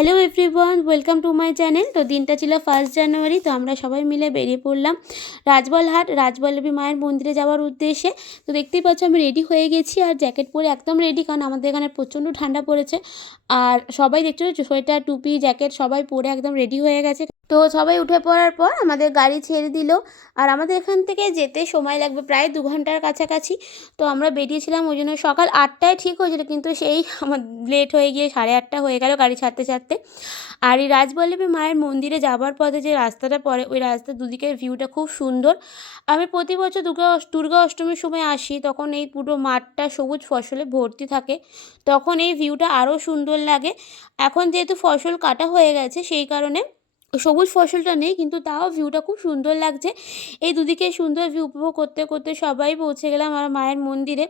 Hello everyone, welcome to my channel. তো দিনটা ছিল 1 জানুয়ারি। তো আমরা সবাই মিলে বেরিয়ে পড়লাম রাজবলহাট রাজবল্লভী মায়ের মন্দিরে যাওয়ার উদ্দেশ্যে। তো দেখতেই পাচ্ছ আমি রেডি হয়ে গেছি আর জ্যাকেট পরে একদম রেডি, কারণ আমাদের এখানে প্রচণ্ড ঠান্ডা পড়েছে। আর সবাই দেখছো সোয়েটার টুপি জ্যাকেট সবাই পরে একদম রেডি হয়ে গেছে। তো সবাই উঠে পড়ার পর আমাদের গাড়ি ছেড়ে দিল। আর আমাদের এখান থেকে যেতে সময় লাগবে প্রায় 2 ঘন্টার কাছাকাছি। তো আমরা বেরিয়েছিলাম ওই জন্য সকাল 8টায় ঠিক হয়েছিল, কিন্তু সেই আমার লেট হয়ে গিয়ে 8:30 হয়ে গেল গাড়ি ছাড়তে ছাড়তে। আর এই রাজবল্লভী মায়ের মন্দিরে যাবার পথে যে রাস্তাটা পড়ে, ওই রাস্তার দুদিকের ভিউটা খুব সুন্দর। আমি প্রতি বছর দুর্গা অষ্টমীর সময় আসি, তখন এই পুরো মাঠটা সবুজ ফসলে ভর্তি থাকে, তখন এই ভিউটা আরও সুন্দর লাগে। এখন যেহেতু ফসল কাটা হয়ে গেছে সেই কারণে সবুজ ফসলটা নেই, কিন্তু তাও ভিউটা খুব সুন্দর লাগছে। এই দুদিকে সুন্দর ভিউ উপভোগ করতে করতে সবাই পৌঁছে গেলাম আমার মায়ের মন্দিরে।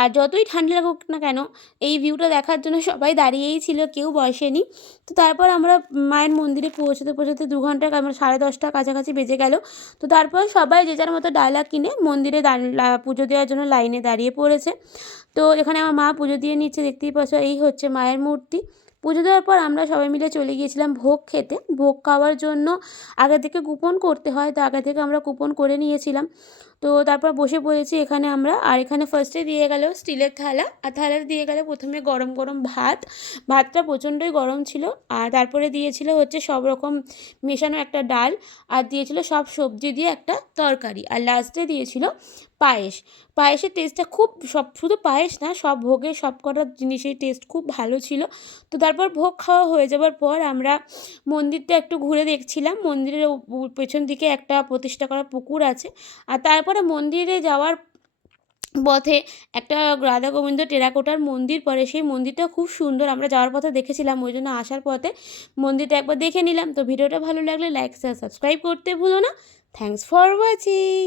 আর যতই ঠান্ডা লাগুক না কেন, এই ভিউটা দেখার জন্য সবাই দাঁড়িয়েই ছিল, কেউ বসেনি। তো তারপর আমরা মায়ের মন্দিরে পৌঁছাতে পৌঁছাতে 2 ঘন্টা, আমরা 10:30টার কাছাকাছি বেজে গেল। তো তারপর সবাই যে যার মতো ডালা কিনে মন্দিরে পুজো দেওয়ার জন্য লাইনে দাঁড়িয়ে পড়েছে। তো এখানে আমার মা পুজো দিয়ে নিচ্ছে, দেখতেই পাচ্ছ এই হচ্ছে মায়ের মূর্তি। পুজো দেওয়ার পর আমরা সবাই মিলে চলে গিয়েছিলাম ভোগ খেতে। ভোগ খাওয়ার জন্য আগে থেকে কুপন করতে হয়, তো আগে থেকে আমরা কুপন করে নিয়েছিলাম। তো তারপর বসে পড়েছি এখানে আমরা। আর এখানে ফার্স্টে দিয়ে গেল স্টিলের থালা, আর থালাতে দিয়ে গেল প্রথমে গরম গরম ভাত। ভাতটা প্রচণ্ডই গরম ছিল। আর তারপরে দিয়েছিল হচ্ছে সব রকম মেশানো একটা ডাল, আর দিয়েছিল সব সবজি দিয়ে একটা তরকারি, আর লাস্টে দিয়েছিল পায়েস। পায়েসের টেস্টটা খুব, শুধু পায়েস না, সব ভোগের সব কটা জিনিসের টেস্ট খুব ভালো ছিল। তো তারপর ভোগ খাওয়া হয়ে যাবার পর আমরা মন্দিরটা একটু ঘুরে দেখছিলাম। মন্দিরের পেছন দিকে একটা প্রতিষ্ঠা করা পুকুর আছে। আর তারপরে মন্দিরে যাওয়ার পথে একটা রাধা গোবিন্দ টেরাকোটার মন্দির পড়ে, সেই মন্দিরটা খুব সুন্দর। আমরা যাওয়ার পথে দেখেছিলাম, ওই জন্য আসার পথে মন্দিরটা একবার দেখে নিলাম। তো ভিডিওটা ভালো লাগলে লাইক শেয়ার সাবস্ক্রাইব করতে ভুলো না। Thanks for watching.